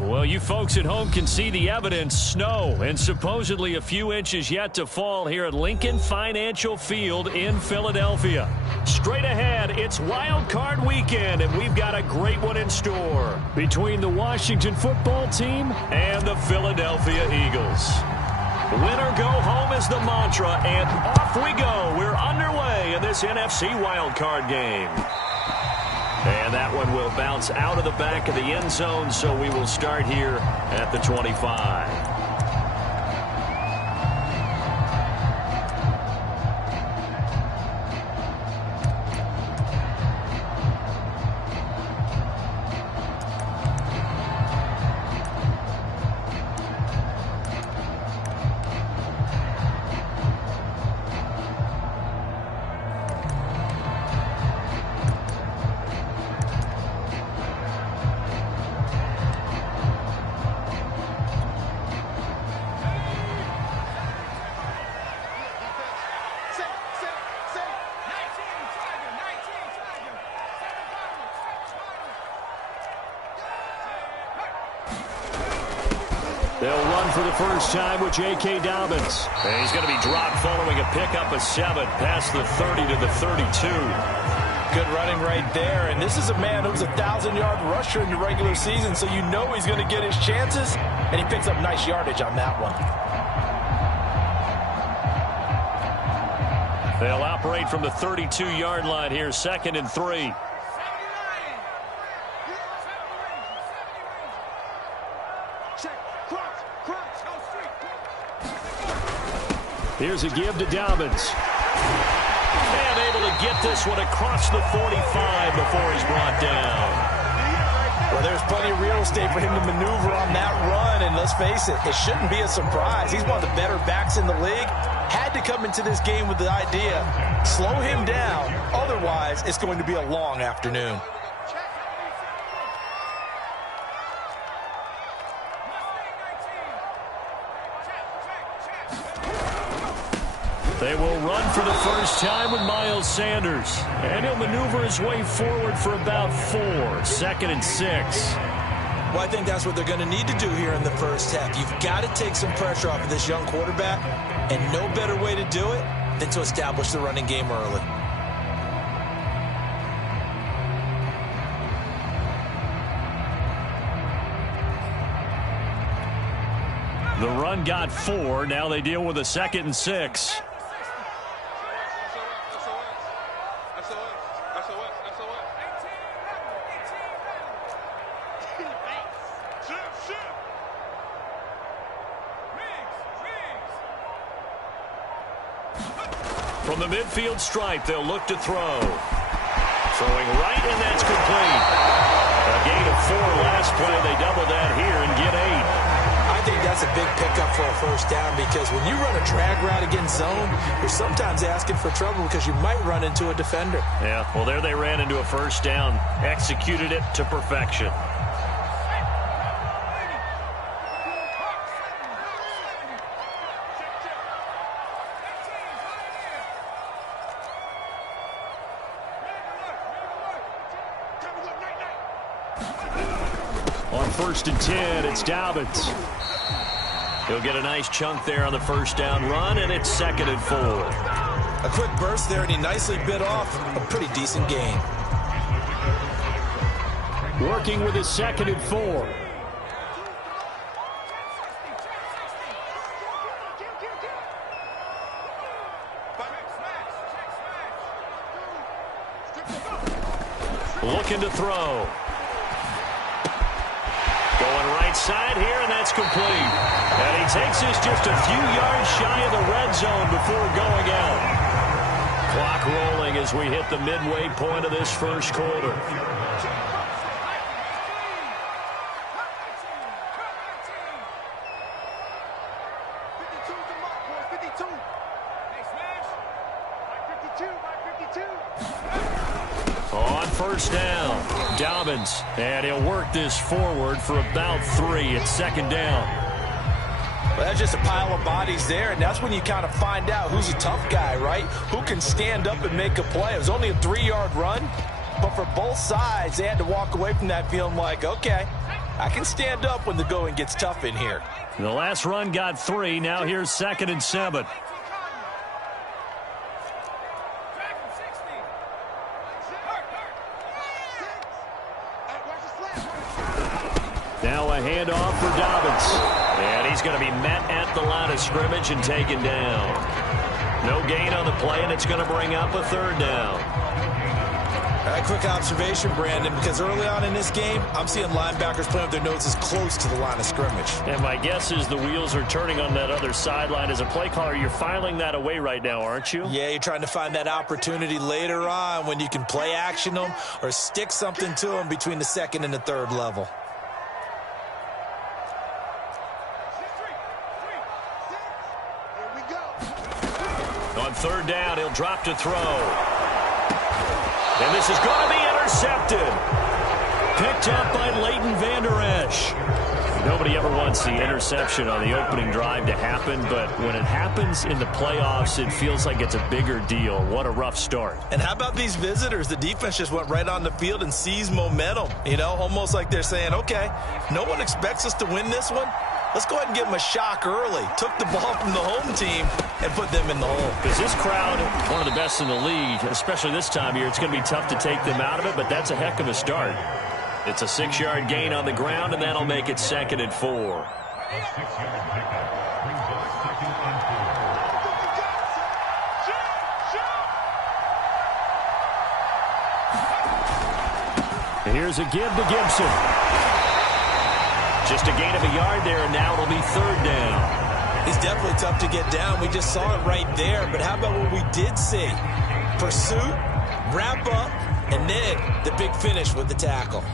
Well, you folks at home can see the evidence. Snow and supposedly a few inches yet to fall here at Lincoln Financial Field in Philadelphia. Straight ahead, it's Wild Card Weekend, and we've got a great one in store between the Washington football team and the Philadelphia Eagles. Win or go home is the mantra, and off we go. We're underway in this NFC Wild Card game. And that one will bounce out of the back of the end zone, so we will start here at the 25. They'll run for the first time with J.K. Dobbins. And he's going to be dropped following a pickup of 7 past the 30 to the 32. Good running right there. And this is a man who was a 1,000-yard rusher in the regular season, so you know he's going to get his chances. And he picks up nice yardage on that one. They'll operate from the 32-yard line here, 2nd and 3. Here's a give to Dobbins. And able to get this one across the 45 before he's brought down. Well, there's plenty of real estate for him to maneuver on that run. And let's face it, it shouldn't be a surprise. He's one of the better backs in the league. Had to come into this game with the idea, slow him down. Otherwise, it's going to be a long afternoon. They will run for the first time with Miles Sanders. And he'll maneuver his way forward for about 4. 2nd and 6. Well, I think that's what they're going to need to do here in the first half. You've got to take some pressure off of this young quarterback. And no better way to do it than to establish the running game early. The run got 4. Now they deal with a 2nd and 6. From the midfield stripe, they'll look to throw. Throwing right, and that's complete. A gain of 4 last play. They double that here and get 8. I think that's a big pickup for a first down, because when you run a drag route against zone, you're sometimes asking for trouble because you might run into a defender. Yeah, well, there they ran into a first down. Executed it to perfection. On 1st and 10, it's Dobbins. He'll get a nice chunk there on the first down run, and it's 2nd and 4. A quick burst there, and he nicely bit off a pretty decent gain. Working with his 2nd and 4. Looking to throw. Going right side here, and that's complete. And he takes this just a few yards shy of the red zone before going out. Clock rolling as we hit the midway point of this first quarter. On first down, Dobbins, and he'll work this forward for about 3. It's 2nd down. Well, that's just a pile of bodies there, and that's when you kind of find out who's a tough guy, right? Who can stand up and make a play. It was only a 3-yard run, but for both sides, they had to walk away from that feeling like, okay, I can stand up when the going gets tough in here. The last run got 3. Now here's 2nd and 7. Now a handoff for Dobbins. And he's going to be met at the line of scrimmage and taken down. No gain on the play, and it's going to bring up a 3rd down. All right, quick observation, Brandon, because early on in this game, I'm seeing linebackers playing with their noses close to the line of scrimmage. And my guess is the wheels are turning on that other sideline. As a play caller, you're filing that away right now, aren't you? Yeah, you're trying to find that opportunity later on when you can play action them or stick something to them between the 2nd and the 3rd level. On 3rd down, he'll drop to throw. And this is going to be intercepted. Picked up by Leighton Vander Esch. Nobody ever wants the interception on the opening drive to happen, but when it happens in the playoffs, it feels like it's a bigger deal. What a rough start. And how about these visitors? The defense just went right on the field and seized momentum. You know, almost like they're saying, okay, no one expects us to win this one. Let's go ahead and give them a shock early. Took the ball from the home team and put them in the hole. Because this crowd, one of the best in the league, especially this time of year, it's going to be tough to take them out of it, but that's a heck of a start. It's a 6-yard gain on the ground, and that'll make it 2nd and 4. Here's a give to Gibson. Just a gain of a yard there, and now it'll be 3rd down. He's definitely tough to get down. We just saw it right there. But how about what we did see? Pursuit, wrap up, and then the big finish with the tackle.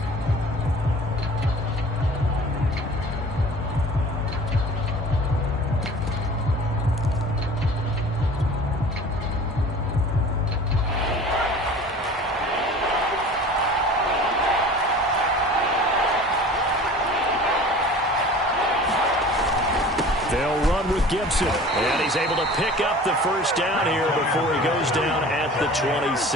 They'll run with Gibson, and he's able to pick up the 1st down here before he goes down at the 26.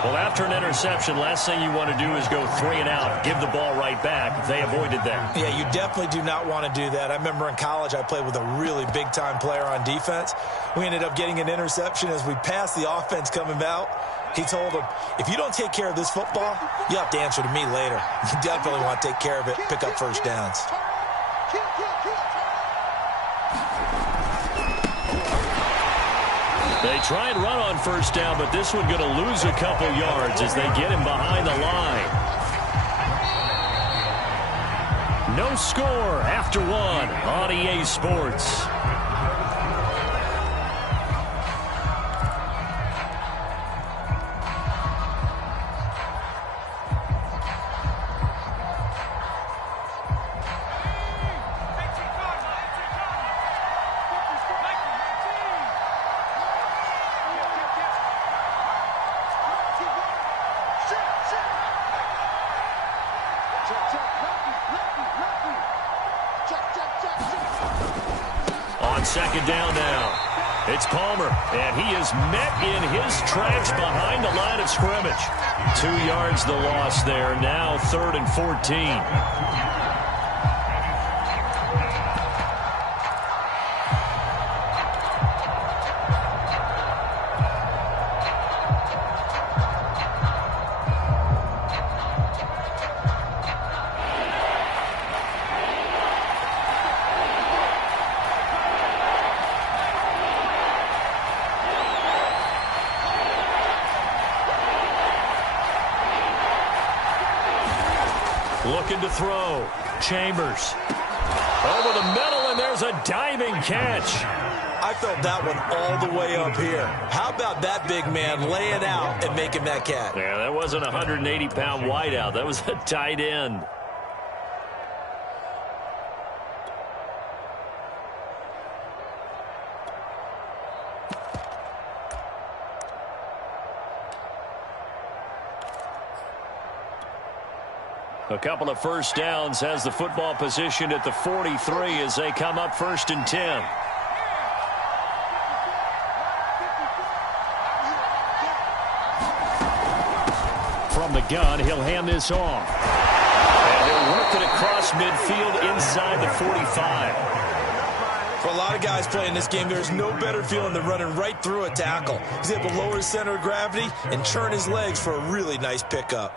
Well, after an interception, last thing you want to do is go 3 and out, give the ball right back. They avoided that. Yeah, you definitely do not want to do that. I remember in college I played with a really big-time player on defense. We ended up getting an interception as we passed the offense coming out. He told him, if you don't take care of this football, you have to answer to me later. You definitely want to take care of it, pick up 1st downs. They try and run on 1st down, but this one going to lose a couple yards as they get him behind the line. No score after 1 on EA Sports. On 2nd down now, it's Palmer, and he is met in his tracks behind the line of scrimmage. 2 yards the loss there, now 3rd and 14. Looking to throw. Chambers. Over the middle, and there's a diving catch. I felt that one all the way up here. How about that big man laying out and making that catch? Yeah, that wasn't a 180-pound wideout. That was a tight end. A couple of 1st downs, has the football positioned at the 43 as they come up 1st and 10. From the gun, he'll hand this off. And he'll work midfield inside the 45. For a lot of guys playing this game, there's no better feeling than running right through a tackle. He's able to lower his center of gravity and churn his legs for a really nice pickup.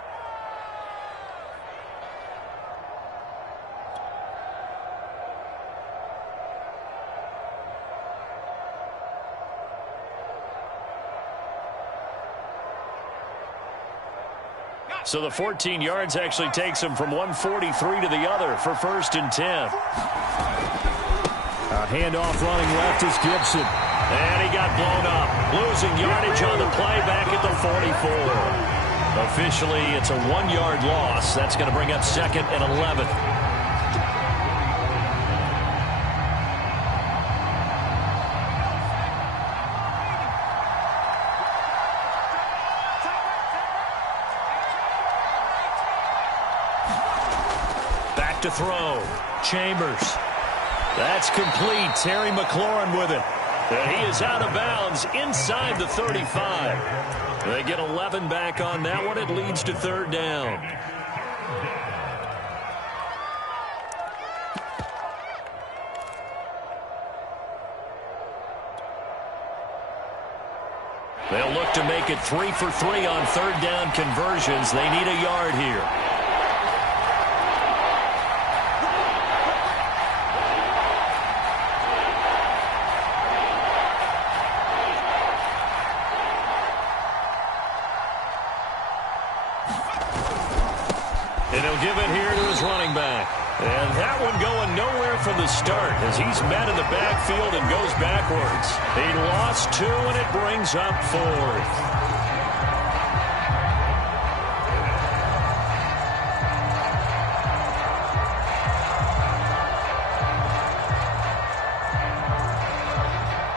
So the 14 yards actually takes him from 143 to the other for 1st and 10. A handoff running left is Gibson. And he got blown up. Losing yardage on the play back at the 44. Officially, it's a 1-yard loss. That's going to bring up 2nd and 11. To throw. Chambers. That's complete. Terry McLaurin with it. And he is out of bounds inside the 35. They get 11 back on that one. It leads to 3rd down. They'll look to make it 3 for 3 on 3rd down conversions. They need a yard here. And he'll give it here to his running back. And that one going nowhere from the start as he's met in the backfield and goes backwards. He lost 2, and it brings up 4th.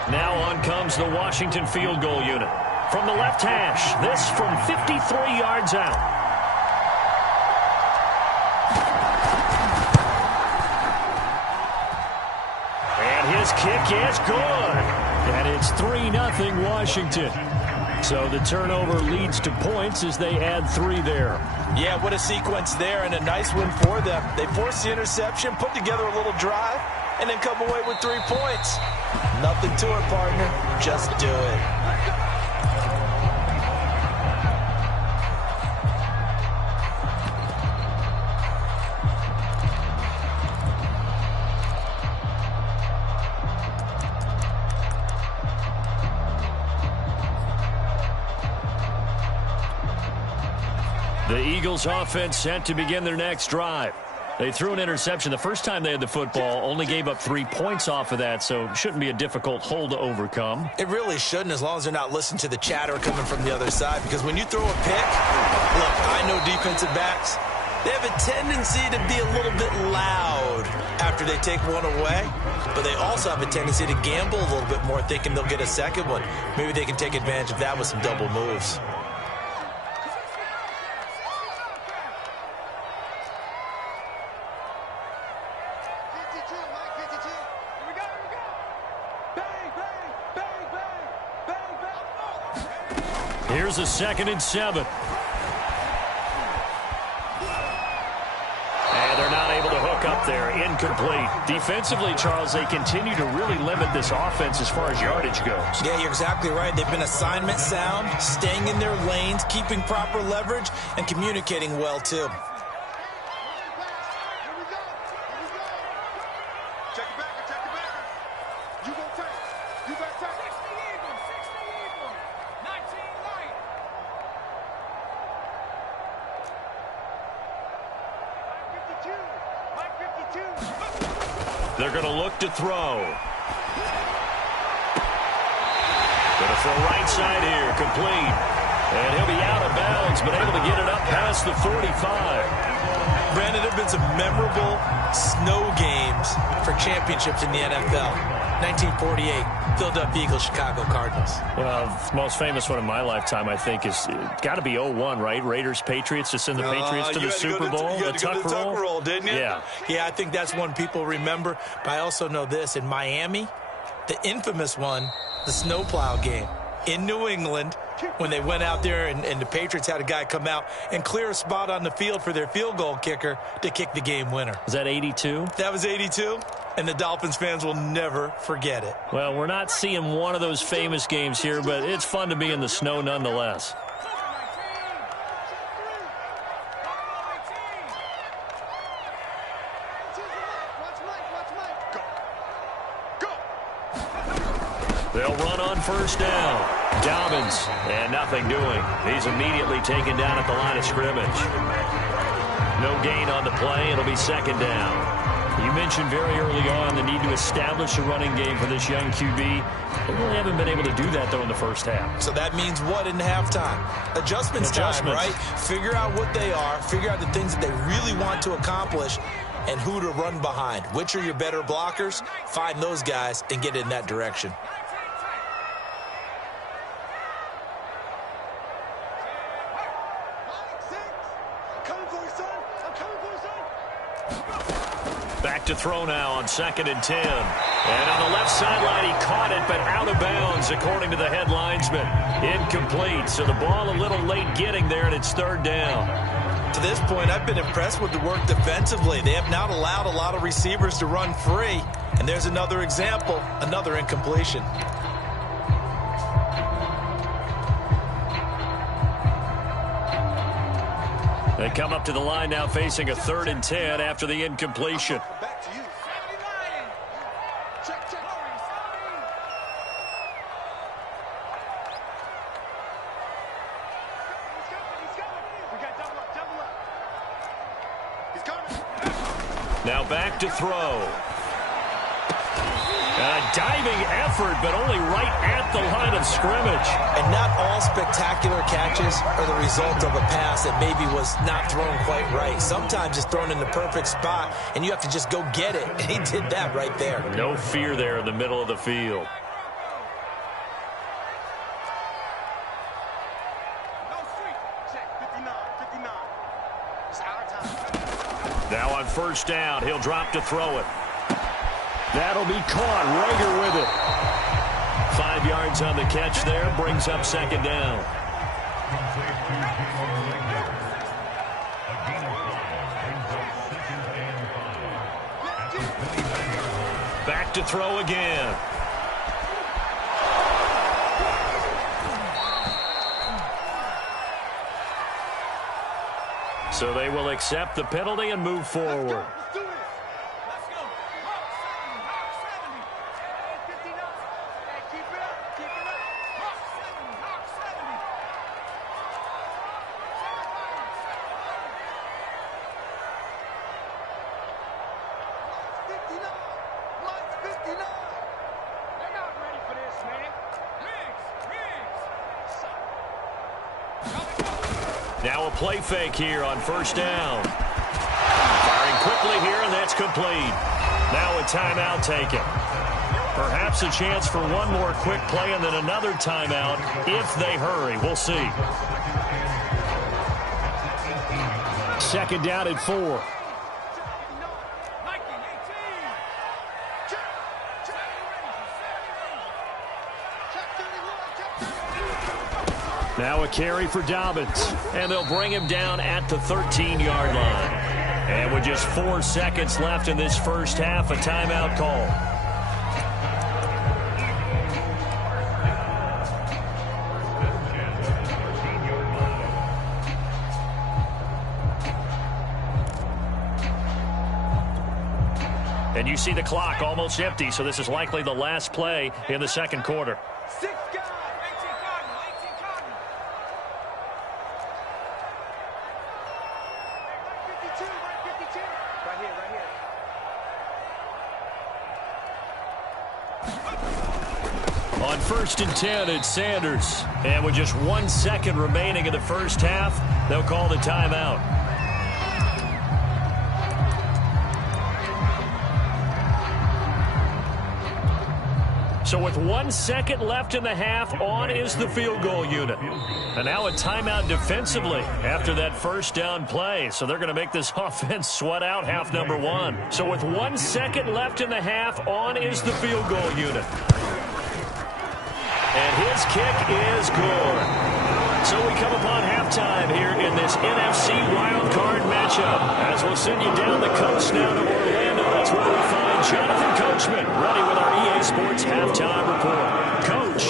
Now on comes the Washington field goal unit. From the left hash, this from 53 yards out. His kick is good. And it's 3-0 Washington. So the turnover leads to points as they add 3 there. Yeah, what a sequence there, and a nice win for them. They forced the interception, put together a little drive, and then come away with 3 points. Nothing to it, partner. Just do it. The Eagles offense set to begin their next drive. They threw an interception the first time they had the football, only gave up 3 points off of that, so it shouldn't be a difficult hole to overcome. It really shouldn't, as long as they're not listening to the chatter coming from the other side, because when you throw a pick, look, I know defensive backs, they have a tendency to be a little bit loud after they take one away, but they also have a tendency to gamble a little bit more, thinking they'll get a second one. Maybe they can take advantage of that with some double moves. Here's a 2nd and 7. And they're not able to hook up there. Incomplete. Defensively, Charles, they continue to really limit this offense as far as yardage goes. Yeah, you're exactly right. They've been assignment sound, staying in their lanes, keeping proper leverage, and communicating well, too. They're going to look to throw. Going to throw right side here, complete. And he'll be out of bounds, but able to get it up past the 45. Brandon, there have been some memorable snow games for championships in the NFL. 1948, Philadelphia Eagles, Chicago Cardinals. Well, the most famous one in my lifetime, I think, is got to be 01, right? Raiders, Patriots, to send the Patriots to the Super Bowl. You had to go to the Tuck roll, didn't you? Yeah. Yeah, I think that's one people remember. But I also know this. In Miami, the infamous one, the snowplow game. in New England when they went out there and the Patriots had a guy come out and clear a spot on the field for their field goal kicker to kick the game winner. Was that 82? That was 82, and the Dolphins fans will never forget it. Well, we're not seeing one of those famous games here, but it's fun to be in the snow nonetheless. They'll run on first down. Dobbins, and nothing doing. He's immediately taken down at the line of scrimmage. No gain on the play. It'll be second down. You mentioned very early on the need to establish a running game for this young QB. They really haven't been able to do that, though, in the first half. So that means what in halftime? Adjustments time, right? Figure out what they are. Figure out the things that they really want to accomplish and who to run behind. Which are your better blockers? Find those guys and get in that direction. Back to throw now on 2nd and 10. And on the left sideline, he caught it, but out of bounds, according to the head linesman. Incomplete, so the ball a little late getting there, and it's 3rd down. To this point, I've been impressed with the work defensively. They have not allowed a lot of receivers to run free. And there's another example, another incompletion. They come up to the line now facing a 3rd and 10 after the incompletion. Now back to throw. A diving effort, but only right at the line of scrimmage. And not all spectacular catches are the result of a pass that maybe was not thrown quite right. Sometimes it's thrown in the perfect spot, and you have to just go get it. And he did that right there. No fear there in the middle of the field. Now on first down, he'll drop to throw it. That'll be caught. Rager with it. 5 yards on the catch there. Brings up 2nd down. Back to throw again. So they will accept the penalty and move forward. Now a play fake here on first down. Firing quickly here, and that's complete. Now a timeout taken. Perhaps a chance for one more quick play and then another timeout if they hurry. We'll see. 2nd down at 4. Now a carry for Dobbins, and they'll bring him down at the 13-yard line. And with just 4 seconds left in this first half, a timeout call. And you see the clock almost empty, so this is likely the last play in the second quarter. On 1st and 10, it's Sanders. And with just 1 second remaining in the first half, they'll call the timeout. So with 1 second left in the half, on is the field goal unit. And now a timeout defensively after that first down play. So they're going to make this offense sweat out half number 1. So with 1 second left in the half, on is the field goal unit. And his kick is good. So we come upon halftime here in this NFC wildcard matchup. As we'll send you down the coast now to Orlando. That's where we find Jonathan Coachman ready with our EA Sports halftime report. Coach.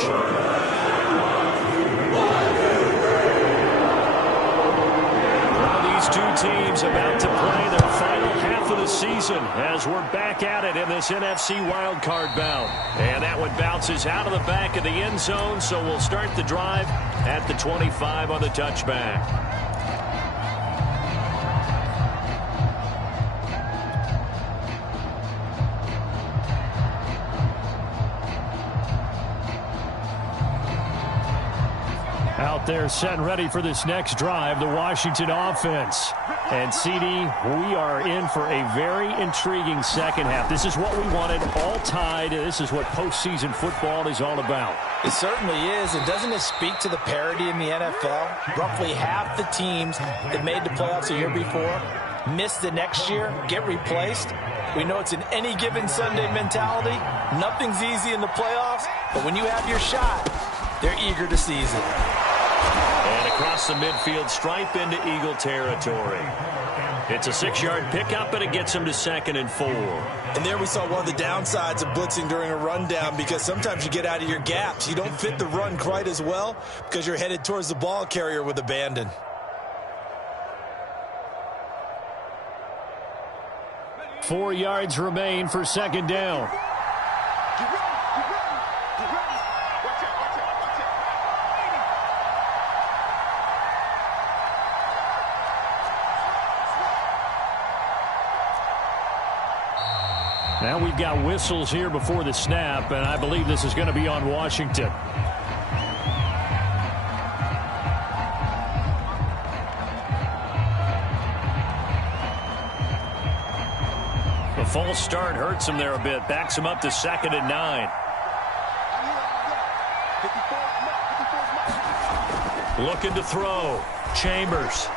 Two teams about to play their final half of the season as we're back at it in this NFC wildcard bout. And that one bounces out of the back of the end zone, so we'll start the drive at the 25 on the touchback. Out there set and ready for this next drive, the Washington offense. And CD, we are in for a very intriguing second half. This is what we wanted, all tied. This is what postseason football is all about. It certainly is. And doesn't it speak to the parity in the NFL? Roughly half the teams that made the playoffs a year before miss the next year, get replaced. We know it's an any given Sunday mentality. Nothing's easy in the playoffs, but when you have your shot, they're eager to seize it. And across the midfield stripe into Eagle territory. It's a 6-yard pickup, and it gets him to 2nd and 4. And there we saw one of the downsides of blitzing during a rundown, because sometimes you get out of your gaps. You don't fit the run quite as well because you're headed towards the ball carrier with abandon. Four yards remain for 2nd down. Now we've got whistles here before the snap, and I believe this is going to be on Washington. The false start hurts him there a bit. Backs him up to 2nd and 9. Looking to throw. Chambers.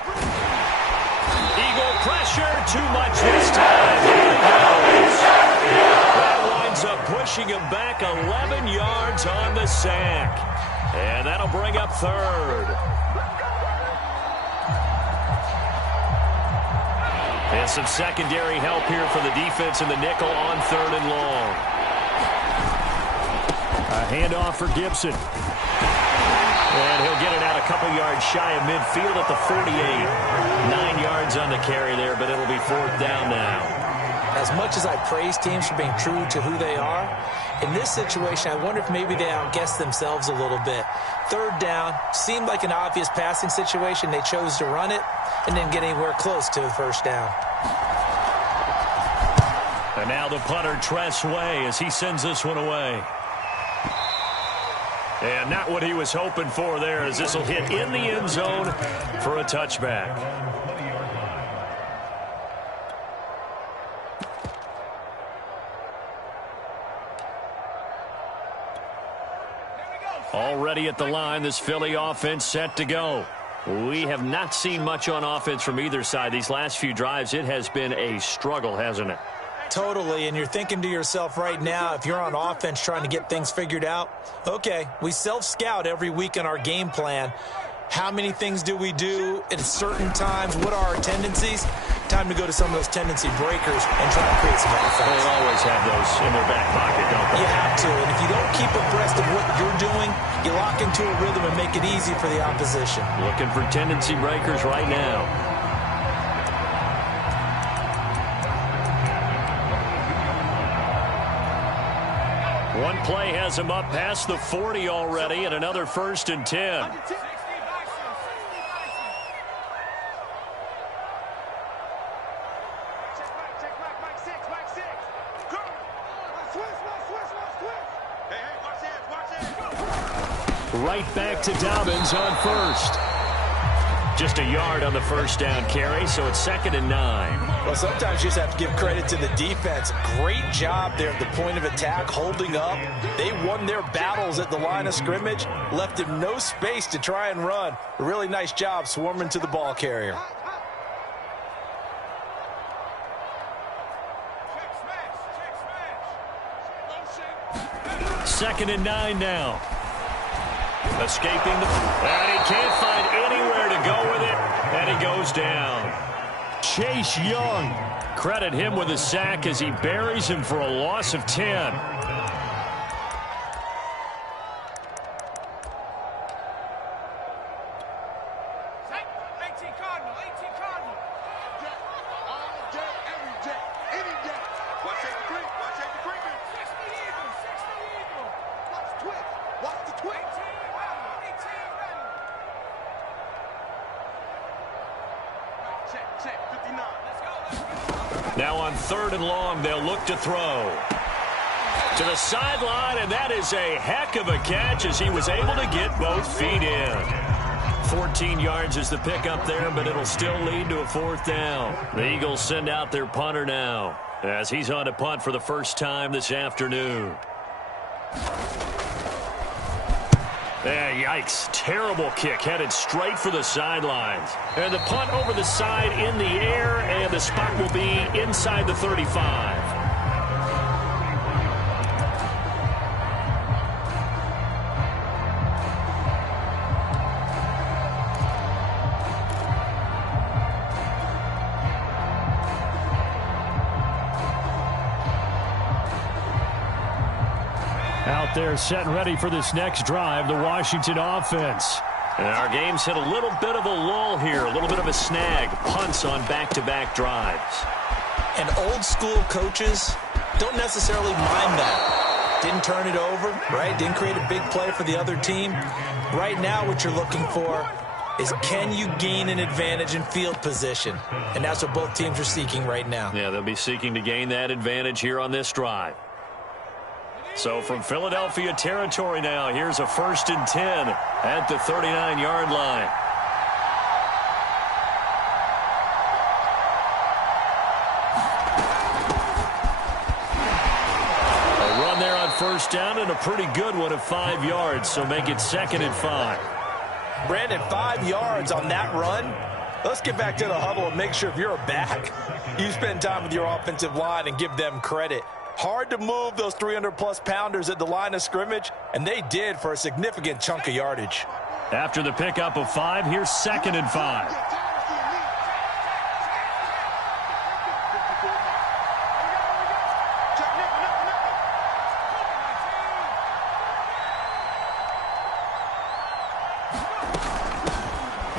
Eagle pressure. Too much this time. That winds up pushing him back 11 yards on the sack. And that'll bring up 3rd. And some secondary help here for the defense in the nickel on 3rd and long. A handoff for Gibson. And he'll get it out a couple yards shy of midfield at the 48. 9 yards on the carry there, but it'll be 4th down now. As much as I praise teams for being true to who they are, in this situation, I wonder if maybe they outguessed themselves a little bit. 3rd down seemed like an obvious passing situation. They chose to run it and didn't get anywhere close to the 1st down. And now the punter, Tress Way, as he sends this one away. And not what he was hoping for there, as this will hit in the end zone for a touchback. Already at the line, this Philly offense set to go. We have not seen much on offense from either side. These last few drives, it has been a struggle, hasn't it? Totally, and you're thinking to yourself right now, if you're on offense trying to get things figured out, okay, we self-scout every week in our game plan. How many things do we do at certain times? What are our tendencies? Time to go to some of those tendency breakers and try to create some offense. They always have those in their back pocket, don't they? You have to, and if you don't keep abreast of what you're doing, you lock into a rhythm and make it easy for the opposition. Looking for tendency breakers right now. One play has him up past the 40 already, and another 1st and 10. Right back to Dobbins on 1st. Just a yard on the 1st down carry, so it's 2nd and 9. Well, sometimes you just have to give credit to the defense. Great job there at the point of attack, holding up. They won their battles at the line of scrimmage, left him no space to try and run. A really nice job swarming to the ball carrier. Second and 9 now. Escaping and he can't find anywhere to go with it, and he goes down. Chase Young, credit him with a sack as he buries him for a loss of 10. Now on 3rd and long, they'll look to throw. To the sideline, and that is a heck of a catch as he was able to get both feet in. 14 yards is the pickup there, but it'll still lead to a 4th down. The Eagles send out their punter now as he's on to punt for the first time this afternoon. Yikes. Terrible kick headed straight for the sidelines. And the punt over the side in the air, and the spot will be inside the 35. Out there set and ready for this next drive, the Washington offense. And our game's hit a little bit of a lull here, a little bit of a snag. Punts on back-to-back drives. And old-school coaches don't necessarily mind that. Didn't turn it over, right? Didn't create a big play for the other team. Right now what you're looking for is, can you gain an advantage in field position? And that's what both teams are seeking right now. Yeah, they'll be seeking to gain that advantage here on this drive. So from Philadelphia territory now, here's a 1st and 10 at the 39-yard line. A run there on 1st down, and a pretty good one of 5 yards, so make it 2nd and 5. Brandon, 5 yards on that run. Let's get back to the huddle and make sure if you're a back, you spend time with your offensive line and give them credit. Hard to move those 300-plus pounders at the line of scrimmage, and they did for a significant chunk of yardage. After the pickup of 5, here's 2nd and 5.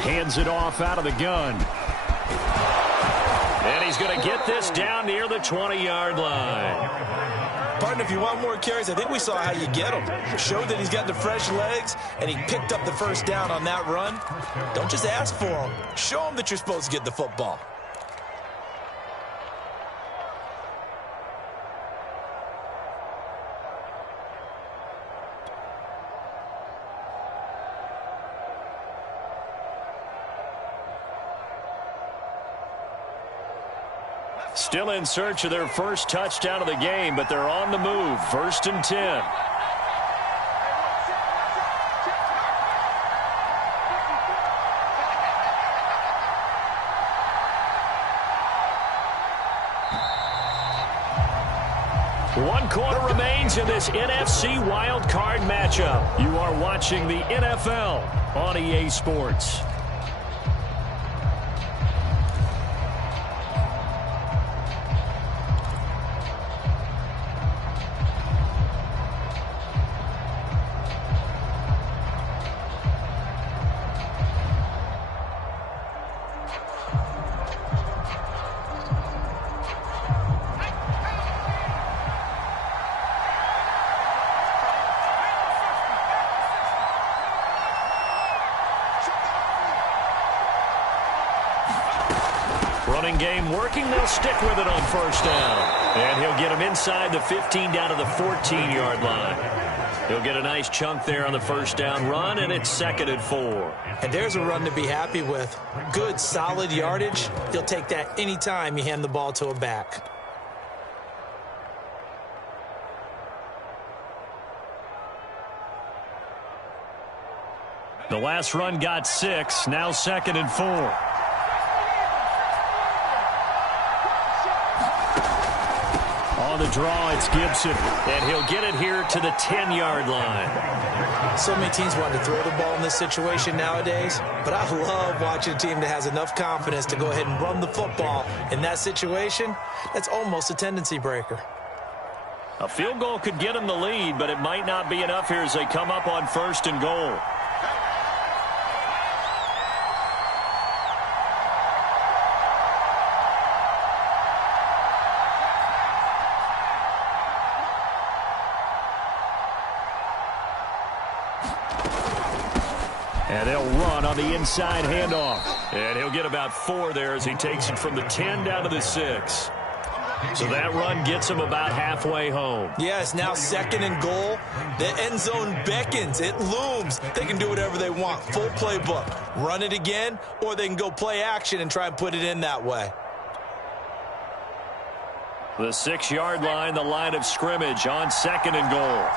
Hands it off out of the gun. And he's going to get this down near the 20-yard line. Partner, if you want more carries, I think we saw how you get him. Showed that he's got the fresh legs, and he picked up the 1st down on that run. Don't just ask for him. Show him that you're supposed to get the football. Still in search of their first touchdown of the game, but they're on the move. 1st and 10. One quarter remains in this NFC wildcard matchup. You are watching the NFL on EA Sports. Running game working. They'll stick with it on 1st down. And he'll get him inside the 15 down to the 14-yard line. He'll get a nice chunk there on the 1st down run, and it's 2nd and 4. And there's a run to be happy with. Good, solid yardage. He'll take that anytime you hand the ball to a back. The last run got 6. Now 2nd and 4. On the draw, it's Gibson, and he'll get it here to the 10-yard line. So many teams want to throw the ball in this situation nowadays, but I love watching a team that has enough confidence to go ahead and run the football. In that situation, that's almost a tendency breaker. A field goal could get them the lead, but it might not be enough here as they come up on 1st and goal. And they'll run on the inside handoff. And he'll get about 4 there as he takes it from the 10 down to the 6. So that run gets him about halfway home. Yeah, it's now 2nd and goal. The end zone beckons. It looms. They can do whatever they want. Full playbook. Run it again, or they can go play action and try and put it in that way. The 6-yard line, the line of scrimmage on 2nd and goal.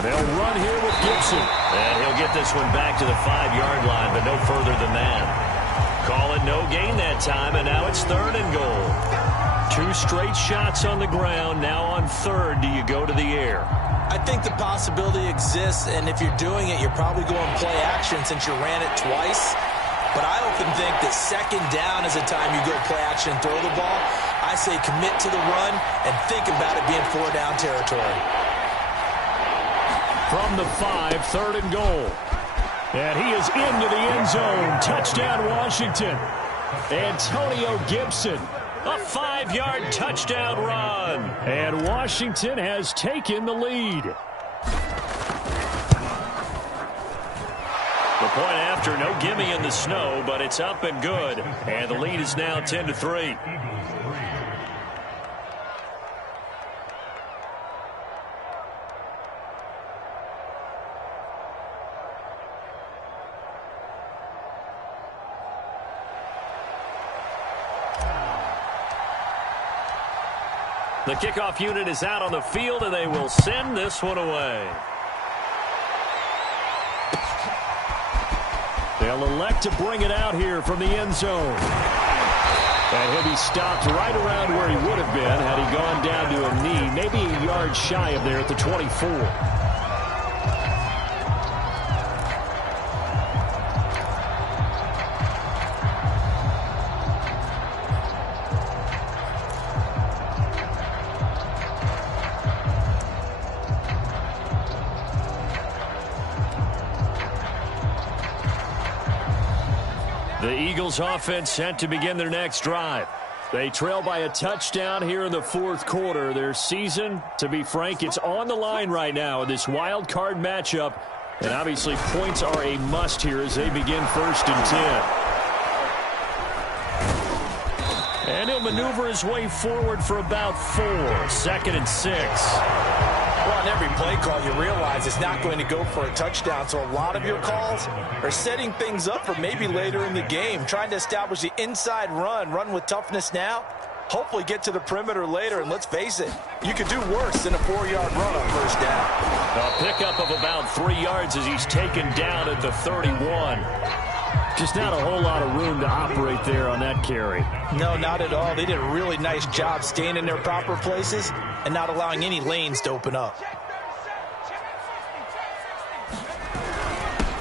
They'll run here with Gibson. And he'll get this one back to the 5-yard line, but no further than that. Call it no gain that time, and now it's 3rd and goal. 2 straight shots on the ground. Now on 3rd, do you go to the air? I think the possibility exists, and if you're doing it, you're probably going play action since you ran it twice. But I often think that 2nd down is the time you go play action and throw the ball. I say commit to the run and think about it being 4-down territory. From the 5, 3rd and goal. And he is into the end zone. Touchdown, Washington. Antonio Gibson. A 5-yard touchdown run. And Washington has taken the lead. The point after, no gimme in the snow, but it's up and good. And the lead is now 10-3. The kickoff unit is out on the field, and they will send this one away. They'll elect to bring it out here from the end zone. And he'll be stopped right around where he would have been had he gone down to a knee, maybe a yard shy of there at the 24. The Eagles offense set to begin their next drive. They trail by a touchdown here in the 4th quarter. Their season, to be frank, it's on the line right now in this wild card matchup. And obviously points are a must here as they begin 1st and 10. And he'll maneuver his way forward for about 4. 2nd and 6. Well, on every play call, you realize it's not going to go for a touchdown. So a lot of your calls are setting things up for maybe later in the game, trying to establish the inside run with toughness now, hopefully get to the perimeter later. And let's face it, you could do worse than a 4-yard run on 1st down. A pickup of about 3 yards as he's taken down at the 31. Just not a whole lot of room to operate there on that carry. No, not at all. They did a really nice job staying in their proper places and not allowing any lanes to open up.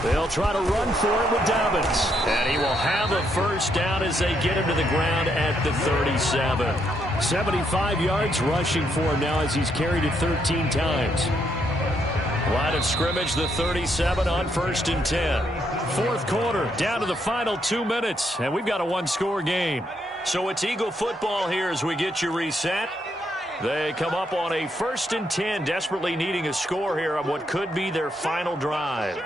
They'll try to run for it with Dobbins. And he will have a 1st down as they get him to the ground at the 37. 75 yards rushing for him now as he's carried it 13 times. Line of scrimmage, the 37 on 1st and 10. 4th quarter, down to the final 2 minutes, and we've got a 1-score game. So it's Eagle football here as we get you reset. They come up on a 1st and 10, desperately needing a score here on what could be their final drive.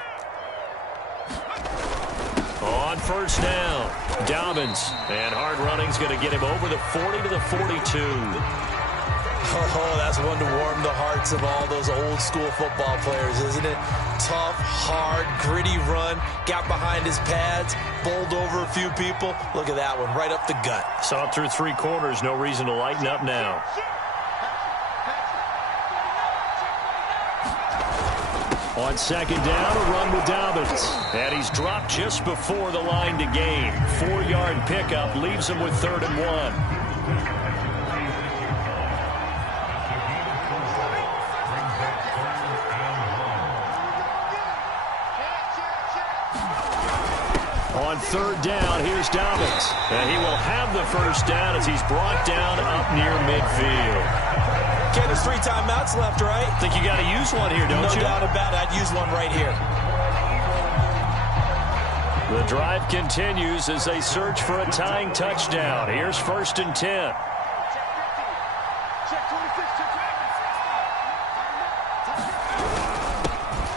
On 1st down, Dobbins, and hard running's going to get him over the 40 to the 42. Oh, that's one to warm the hearts of all those old school football players, isn't it? Tough, hard, gritty run, got behind his pads, bowled over a few people. Look at that one, right up the gut. Saw it through 3 quarters, no reason to lighten up now. On second down, a run with Dobbins. And he's dropped just before the line to gain. 4-yard pickup leaves him with 3rd and 1. On 3rd down, here's Dobbins. And he will have the first down as he's brought down up near midfield. Okay, there's 3 timeouts left, right? Think you got to use one here, don't you? No doubt about it. I'd use one right here. The drive continues as they search for a tying touchdown. Here's 1st and 10.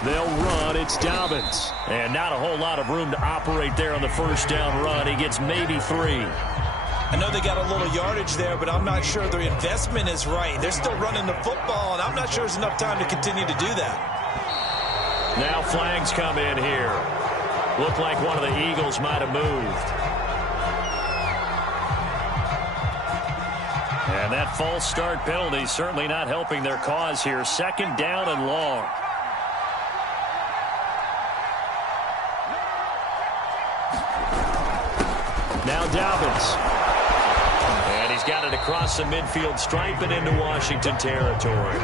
They'll run. It's Dobbins. And not a whole lot of room to operate there on the first down run. He gets maybe 3. I know they got a little yardage there, but I'm not sure their investment is right. They're still running the football, and I'm not sure there's enough time to continue to do that. Now flags come in here. Looked like one of the Eagles might have moved. And that false start penalty certainly not helping their cause here. 2nd down and long. Now Dobbins. And he's got it across the midfield stripe and into Washington territory.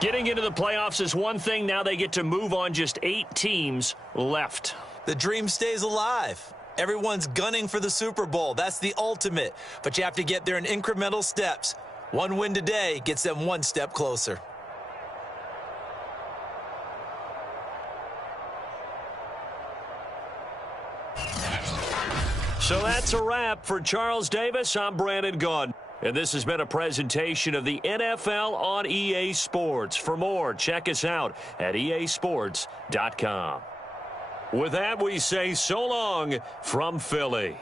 Getting into the playoffs is one thing. Now they get to move on. Just 8 teams left. The dream stays alive. Everyone's gunning for the Super Bowl. That's the ultimate. But you have to get there in incremental steps. One win today gets them one step closer. So that's a wrap for Charles Davis. I'm Brandon Gaudin. And this has been a presentation of the NFL on EA Sports. For more, check us out at easports.com. With that, we say so long from Philly.